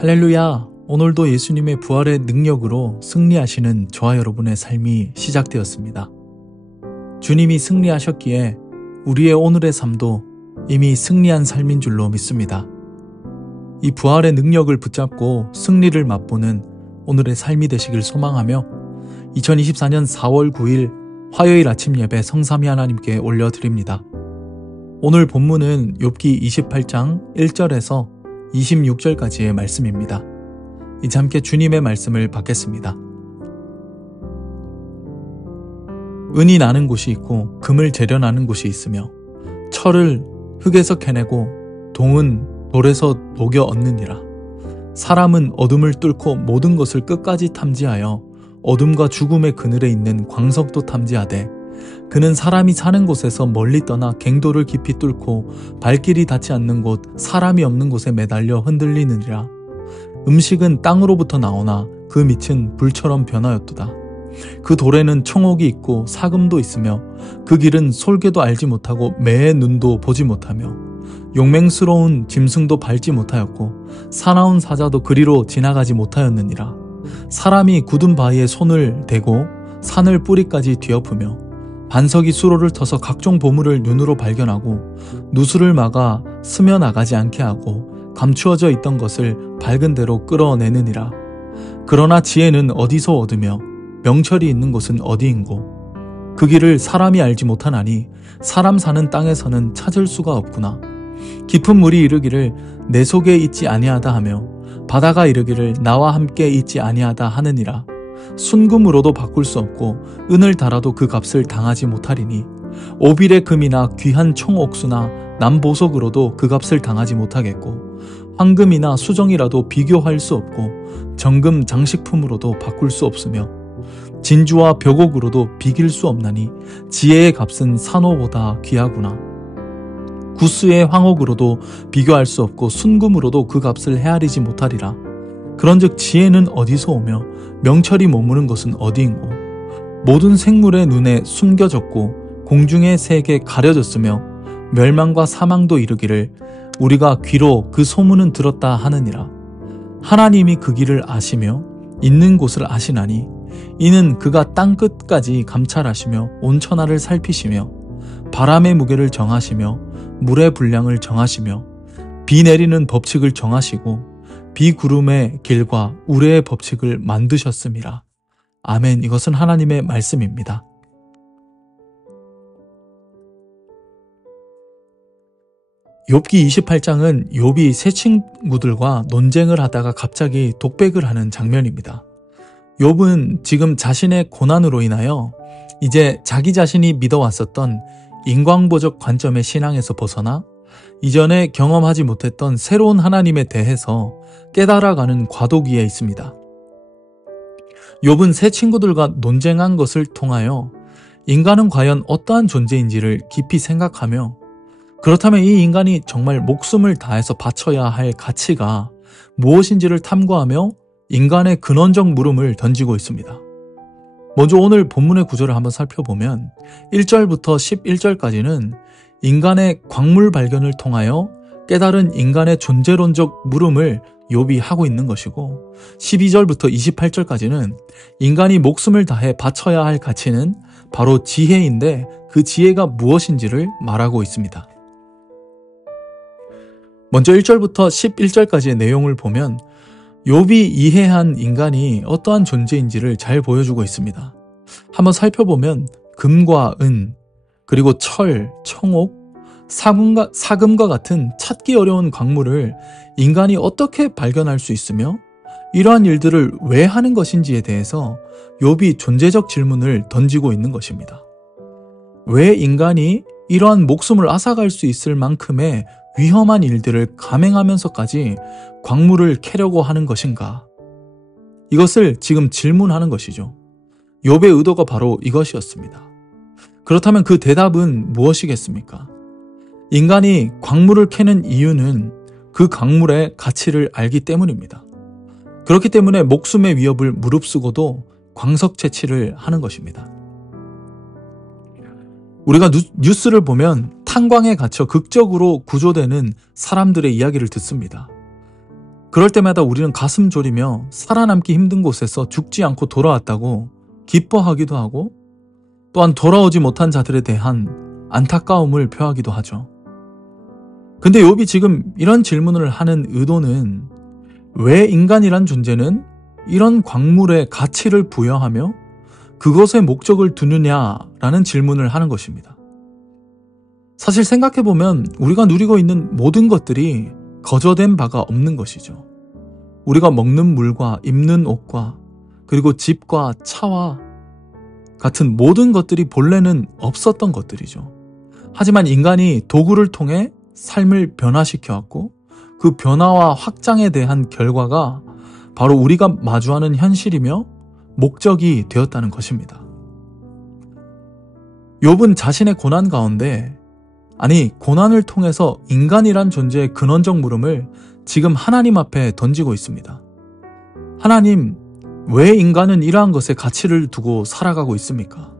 할렐루야! 오늘도 예수님의 부활의 능력으로 승리하시는 저와 여러분의 삶이 시작되었습니다. 주님이 승리하셨기에 우리의 오늘의 삶도 이미 승리한 삶인 줄로 믿습니다. 이 부활의 능력을 붙잡고 승리를 맛보는 오늘의 삶이 되시길 소망하며 2024년 4월 9일 화요일 아침 예배 성삼위 하나님께 올려드립니다. 오늘 본문은 욥기 28장 1절에서 26절까지의 말씀입니다. 이제 함께 주님의 말씀을 받겠습니다. 은이 나는 곳이 있고 금을 재련하는 곳이 있으며 철을 흙에서 캐내고 동은 돌에서 녹여 얻느니라. 사람은 어둠을 뚫고 모든 것을 끝까지 탐지하여 어둠과 죽음의 그늘에 있는 광석도 탐지하되 그는 사람이 사는 곳에서 멀리 떠나 갱도를 깊이 뚫고 발길이 닿지 않는 곳 사람이 없는 곳에 매달려 흔들리느니라. 음식은 땅으로부터 나오나 그 밑은 불처럼 변하였도다. 그 돌에는 청옥이 있고 사금도 있으며 그 길은 솔개도 알지 못하고 매의 눈도 보지 못하며 용맹스러운 짐승도 밟지 못하였고 사나운 사자도 그리로 지나가지 못하였느니라. 사람이 굳은 바위에 손을 대고 산을 뿌리까지 뒤엎으며 반석이 수로를 터서 각종 보물을 눈으로 발견하고 누수를 막아 스며나가지 않게 하고 감추어져 있던 것을 밝은 대로 끌어내느니라. 그러나 지혜는 어디서 얻으며 명철이 있는 곳은 어디인고 그 길을 사람이 알지 못하나니 사람 사는 땅에서는 찾을 수가 없구나. 깊은 물이 이르기를 내 속에 있지 아니하다 하며 바다가 이르기를 나와 함께 있지 아니하다 하느니라. 순금으로도 바꿀 수 없고 은을 달아도 그 값을 당하지 못하리니 오빌의 금이나 귀한 청옥수나 남보석으로도 그 값을 당하지 못하겠고 황금이나 수정이라도 비교할 수 없고 정금 장식품으로도 바꿀 수 없으며 진주와 벽옥으로도 비길 수 없나니 지혜의 값은 산호보다 귀하구나. 구스의 황옥으로도 비교할 수 없고 순금으로도 그 값을 헤아리지 못하리라. 그런즉 지혜는 어디서 오며 명철이 머무는 것은 어디인고 모든 생물의 눈에 숨겨졌고 공중의 새에게 가려졌으며 멸망과 사망도 이르기를 우리가 귀로 그 소문은 들었다 하느니라. 하나님이 그 길을 아시며 있는 곳을 아시나니 이는 그가 땅끝까지 감찰하시며 온 천하를 살피시며 바람의 무게를 정하시며 물의 분량을 정하시며 비 내리는 법칙을 정하시고 비구름의 길과 우레의 법칙을 만드셨음이라. 아멘. 이것은 하나님의 말씀입니다. 욥기 28장은 욥이 세 친구들과 논쟁을 하다가 갑자기 독백을 하는 장면입니다. 욥은 지금 자신의 고난으로 인하여 이제 자기 자신이 믿어왔었던 인광보적 관점의 신앙에서 벗어나 이전에 경험하지 못했던 새로운 하나님에 대해서 깨달아가는 과도기에 있습니다. 욥은 세 친구들과 논쟁한 것을 통하여 인간은 과연 어떠한 존재인지를 깊이 생각하며 그렇다면 이 인간이 정말 목숨을 다해서 바쳐야 할 가치가 무엇인지를 탐구하며 인간의 근원적 물음을 던지고 있습니다. 먼저 오늘 본문의 구절을 한번 살펴보면 1절부터 11절까지는 인간의 광물 발견을 통하여 깨달은 인간의 존재론적 물음을 욥이 하고 있는 것이고 12절부터 28절까지는 인간이 목숨을 다해 바쳐야 할 가치는 바로 지혜인데 그 지혜가 무엇인지를 말하고 있습니다. 먼저 1절부터 11절까지의 내용을 보면 욥이 이해한 인간이 어떠한 존재인지를 잘 보여주고 있습니다. 한번 살펴보면 금과 은, 그리고 철, 청옥, 사금과 같은 찾기 어려운 광물을 인간이 어떻게 발견할 수 있으며 이러한 일들을 왜 하는 것인지에 대해서 욥이 존재적 질문을 던지고 있는 것입니다. 왜 인간이 이러한 목숨을 앗아갈 수 있을 만큼의 위험한 일들을 감행하면서까지 광물을 캐려고 하는 것인가? 이것을 지금 질문하는 것이죠. 욥의 의도가 바로 이것이었습니다. 그렇다면 그 대답은 무엇이겠습니까? 인간이 광물을 캐는 이유는 그 광물의 가치를 알기 때문입니다. 그렇기 때문에 목숨의 위협을 무릅쓰고도 광석 채취를 하는 것입니다. 우리가 뉴스를 보면 탄광에 갇혀 극적으로 구조되는 사람들의 이야기를 듣습니다. 그럴 때마다 우리는 가슴 졸이며 살아남기 힘든 곳에서 죽지 않고 돌아왔다고 기뻐하기도 하고, 또한 돌아오지 못한 자들에 대한 안타까움을 표하기도 하죠. 근데 욥이 지금 이런 질문을 하는 의도는, 왜 인간이란 존재는 이런 광물에 가치를 부여하며 그것에 목적을 두느냐라는 질문을 하는 것입니다. 사실 생각해보면 우리가 누리고 있는 모든 것들이 거저된 바가 없는 것이죠. 우리가 먹는 물과 입는 옷과 그리고 집과 차와 같은 모든 것들이 본래는 없었던 것들이죠. 하지만 인간이 도구를 통해 삶을 변화시켜왔고, 그 변화와 확장에 대한 결과가 바로 우리가 마주하는 현실이며 목적이 되었다는 것입니다. 욥은 자신의 고난 가운데, 고난을 통해서 인간이란 존재의 근원적 물음을 지금 하나님 앞에 던지고 있습니다. 하나님, 왜 인간은 이러한 것에 가치를 두고 살아가고 있습니까?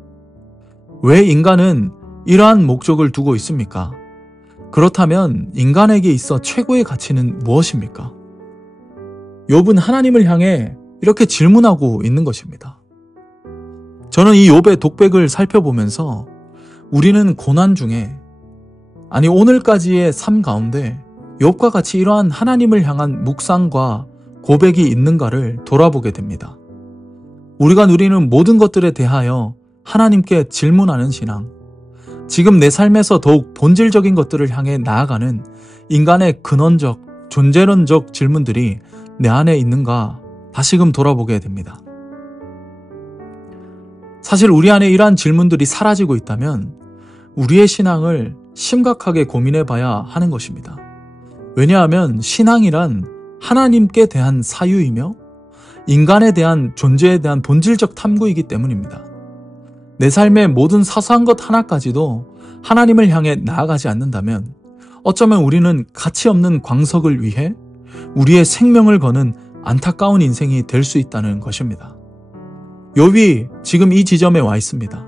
왜 인간은 이러한 목적을 두고 있습니까? 그렇다면 인간에게 있어 최고의 가치는 무엇입니까? 욥은 하나님을 향해 이렇게 질문하고 있는 것입니다. 저는 이 욥의 독백을 살펴보면서 우리는 고난 중에, 오늘까지의 삶 가운데 욥과 같이 이러한 하나님을 향한 묵상과 고백이 있는가를 돌아보게 됩니다. 우리가 누리는 모든 것들에 대하여 하나님께 질문하는 신앙, 지금 내 삶에서 더욱 본질적인 것들을 향해 나아가는 인간의 근원적, 존재론적 질문들이 내 안에 있는가 다시금 돌아보게 됩니다. 사실 우리 안에 이러한 질문들이 사라지고 있다면 우리의 신앙을 심각하게 고민해 봐야 하는 것입니다. 왜냐하면 신앙이란 하나님께 대한 사유이며 인간에 대한 존재에 대한 본질적 탐구이기 때문입니다. 내 삶의 모든 사소한 것 하나까지도 하나님을 향해 나아가지 않는다면 어쩌면 우리는 가치 없는 광석을 위해 우리의 생명을 거는 안타까운 인생이 될 수 있다는 것입니다. 욥이 지금 이 지점에 와 있습니다.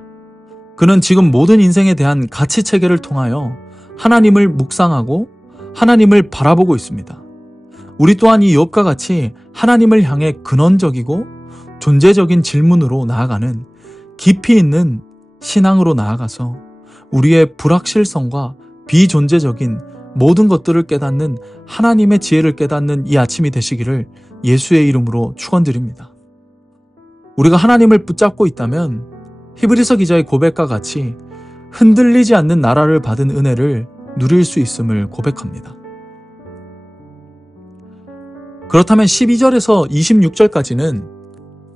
그는 지금 모든 인생에 대한 가치 체계를 통하여 하나님을 묵상하고 하나님을 바라보고 있습니다. 우리 또한 이 욥과 같이 하나님을 향해 근원적이고 존재적인 질문으로 나아가는 깊이 있는 신앙으로 나아가서 우리의 불확실성과 비존재적인 모든 것들을 깨닫는 하나님의 지혜를 깨닫는 이 아침이 되시기를 예수의 이름으로 축원드립니다. 우리가 하나님을 붙잡고 있다면 히브리서 기자의 고백과 같이 흔들리지 않는 나라를 받은 은혜를 누릴 수 있음을 고백합니다. 그렇다면 12절에서 26절까지는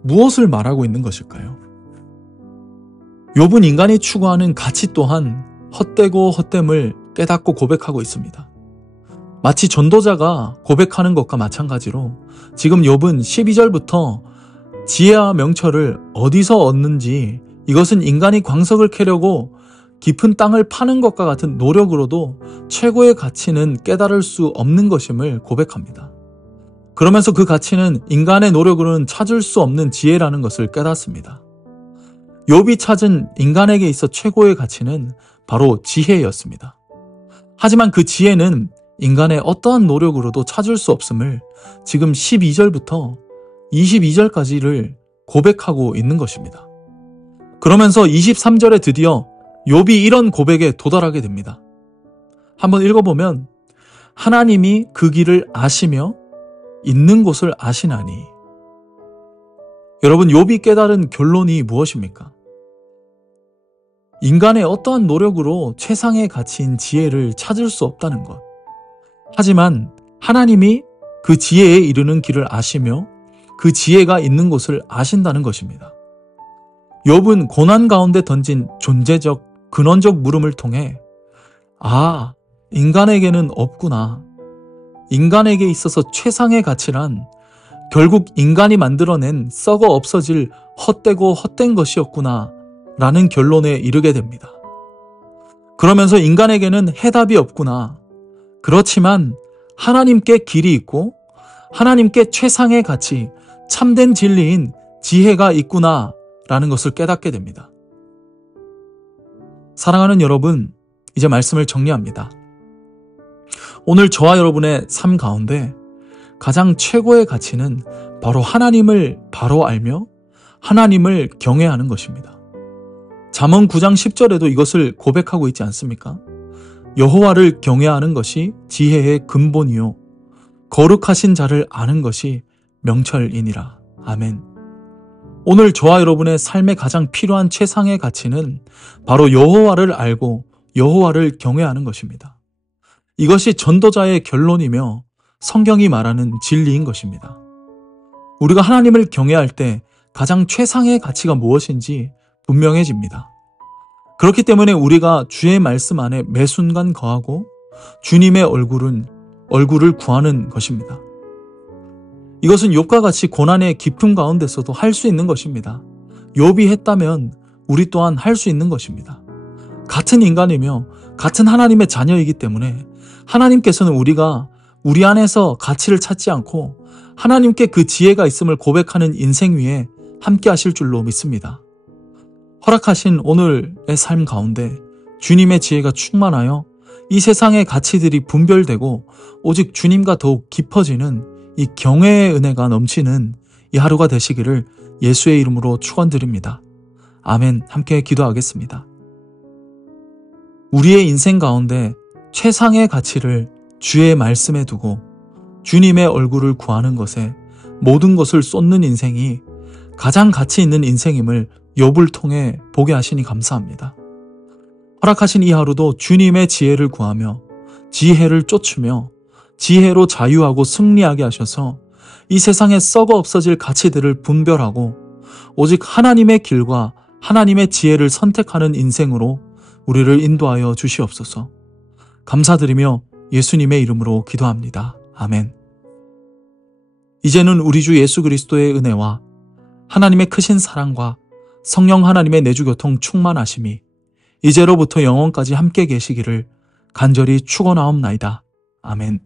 무엇을 말하고 있는 것일까요? 욥은 인간이 추구하는 가치 또한 헛되고 헛됨을 깨닫고 고백하고 있습니다. 마치 전도자가 고백하는 것과 마찬가지로 지금 욥은 12절부터 지혜와 명철을 어디서 얻는지, 이것은 인간이 광석을 캐려고 깊은 땅을 파는 것과 같은 노력으로도 최고의 가치는 깨달을 수 없는 것임을 고백합니다. 그러면서 그 가치는 인간의 노력으로는 찾을 수 없는 지혜라는 것을 깨닫습니다. 욥이 찾은 인간에게 있어 최고의 가치는 바로 지혜였습니다. 하지만 그 지혜는 인간의 어떠한 노력으로도 찾을 수 없음을 지금 12절부터 22절까지를 고백하고 있는 것입니다. 그러면서 23절에 드디어 욥이 이런 고백에 도달하게 됩니다. 한번 읽어보면, 하나님이 그 길을 아시며 있는 곳을 아시나니. 여러분, 욥이 깨달은 결론이 무엇입니까? 인간의 어떠한 노력으로 최상의 가치인 지혜를 찾을 수 없다는 것. 하지만 하나님이 그 지혜에 이르는 길을 아시며 그 지혜가 있는 곳을 아신다는 것입니다. 욥은 고난 가운데 던진 존재적, 근원적 물음을 통해 인간에게는 없구나. 인간에게 있어서 최상의 가치란 결국 인간이 만들어낸 썩어 없어질 헛되고 헛된 것이었구나 라는 결론에 이르게 됩니다. 그러면서 인간에게는 해답이 없구나. 그렇지만 하나님께 길이 있고 하나님께 최상의 가치, 참된 진리인 지혜가 있구나 라는 것을 깨닫게 됩니다. 사랑하는 여러분, 이제 말씀을 정리합니다. 오늘 저와 여러분의 삶 가운데 가장 최고의 가치는 바로 하나님을 바로 알며 하나님을 경외하는 것입니다. 잠언 9장 10절에도 이것을 고백하고 있지 않습니까? 여호와를 경외하는 것이 지혜의 근본이요 거룩하신 자를 아는 것이 명철이니라. 아멘. 오늘 저와 여러분의 삶에 가장 필요한 최상의 가치는 바로 여호와를 알고 여호와를 경외하는 것입니다. 이것이 전도자의 결론이며 성경이 말하는 진리인 것입니다. 우리가 하나님을 경외할 때 가장 최상의 가치가 무엇인지 분명해집니다. 그렇기 때문에 우리가 주의 말씀 안에 매 순간 거하고 주님의 얼굴을 구하는 것입니다. 이것은 욥과 같이 고난의 깊음 가운데서도 할 수 있는 것입니다. 욥이 했다면 우리 또한 할 수 있는 것입니다. 같은 인간이며 같은 하나님의 자녀이기 때문에 하나님께서는 우리가 우리 안에서 가치를 찾지 않고 하나님께 그 지혜가 있음을 고백하는 인생 위에 함께 하실 줄로 믿습니다. 허락하신 오늘의 삶 가운데 주님의 지혜가 충만하여 이 세상의 가치들이 분별되고 오직 주님과 더욱 깊어지는 이 경외의 은혜가 넘치는 이 하루가 되시기를 예수의 이름으로 축원드립니다. 아멘. 함께 기도하겠습니다. 우리의 인생 가운데 최상의 가치를 주의 말씀에 두고 주님의 얼굴을 구하는 것에 모든 것을 쏟는 인생이 가장 가치 있는 인생임을 욥을 통해 보게 하시니 감사합니다. 허락하신 이 하루도 주님의 지혜를 구하며 지혜를 쫓으며 지혜로 자유하고 승리하게 하셔서 이 세상에 썩어 없어질 가치들을 분별하고 오직 하나님의 길과 하나님의 지혜를 선택하는 인생으로 우리를 인도하여 주시옵소서. 감사드리며 예수님의 이름으로 기도합니다. 아멘. 이제는 우리 주 예수 그리스도의 은혜와 하나님의 크신 사랑과 성령 하나님의 내주교통 충만하심이 이제로부터 영원까지 함께 계시기를 간절히 축원하옵나이다. 아멘.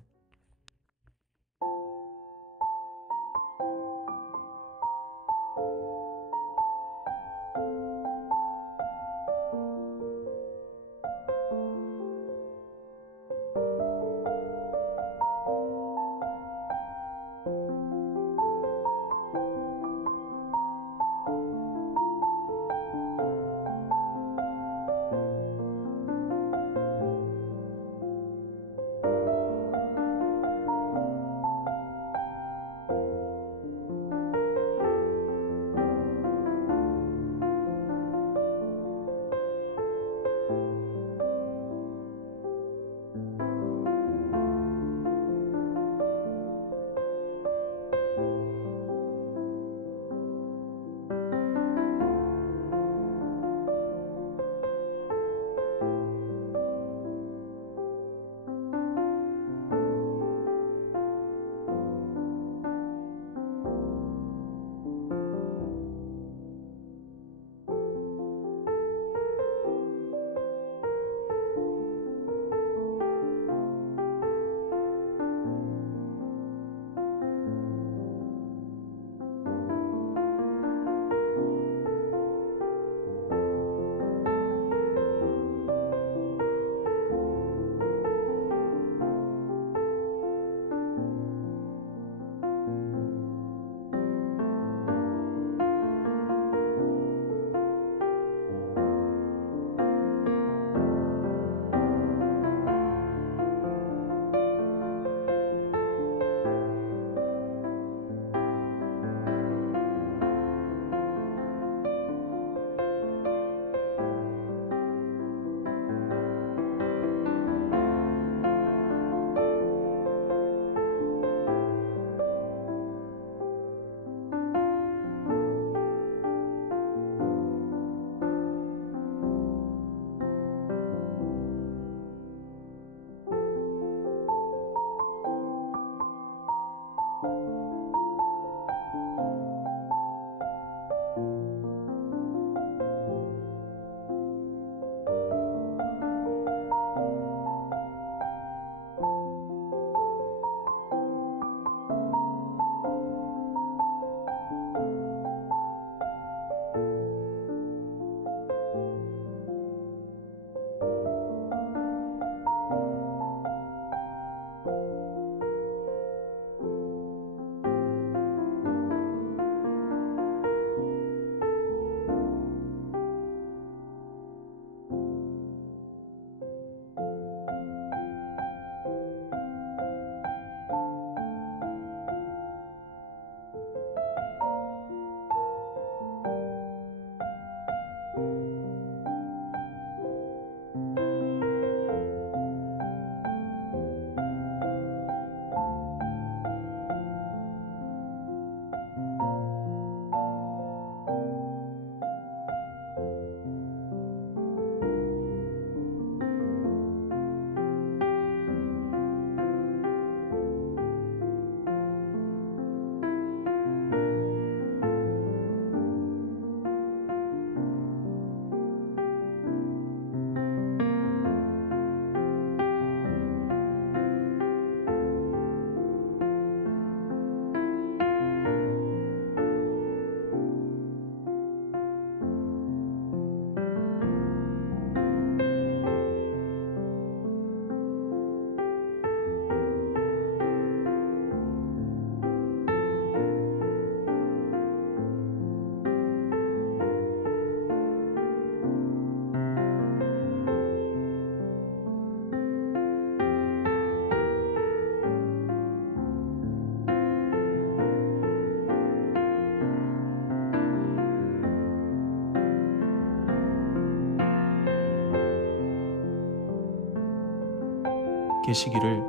계시기를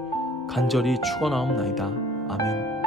간절히 축원하옵나이다. 아멘.